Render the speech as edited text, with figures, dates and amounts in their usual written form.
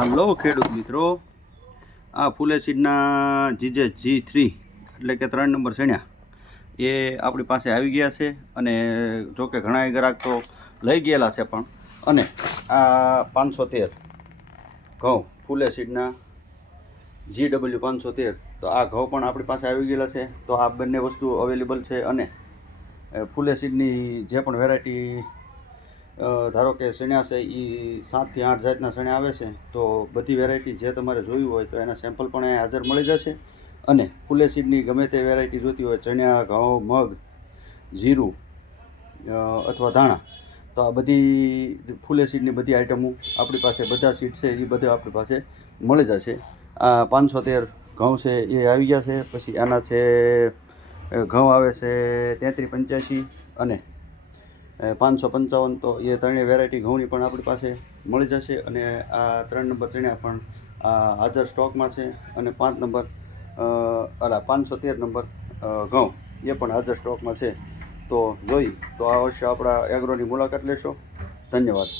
હાલો ખેડૂત મિત્રો, આ ફૂલે સીડના GJ-G3 એટલે કે 3 નંબર સણ્યા એ આપણી પાસે આવી ગયા છે. અને જોકે ઘણા ગ્રાહક તો લઈ ગયેલા છે પણ. અને આ 513 ઘઉં ફૂલે સીડના GW513, તો આ ઘઉં પણ આપણી પાસે આવી ગયેલા છે. તો આ બંને વસ્તુ અવેલેબલ છે. અને ફૂલે સીડની જે પણ વેરાયટી ધારો કે સણ્યા છે એ 7 થી 8 જાતના સણ્યા આવે છે. તો બધી વેરાયટી જે તમારે જોયું હોય તો એના સેમ્પલ પણ અહીંયા હાજર મળી જશે. અને ફૂલે સીડની ગમે તે વેરાયટી જોતી હોય, ચણ્યા, ઘઉં, મગ, જીરું અથવા ધાણા, તો આ બધી ફૂલે સીડની બધી આઇટમો આપણી પાસે, બધા સીડ છે એ બધા આપણી પાસે મળી જશે. આ 513 ઘઉં છે એ આવી ગયા છે. પછી આના છે ઘઉં આવે છે 3385 અને 555, તો એ ત્રણેય વેરાયટી ઘઉંની પણ આપણી પાસે મળી જશે. અને આ 3 નંબર ચણ્યા પણ હાજર સ્ટોકમાં છે. અને 5 નંબર 513 નંબર ઘઉં એ પણ હાજર સ્ટોકમાં છે. તો તો અવશ્ય આપણા એગ્રોની મુલાકાત લેશો. ધન્યવાદ.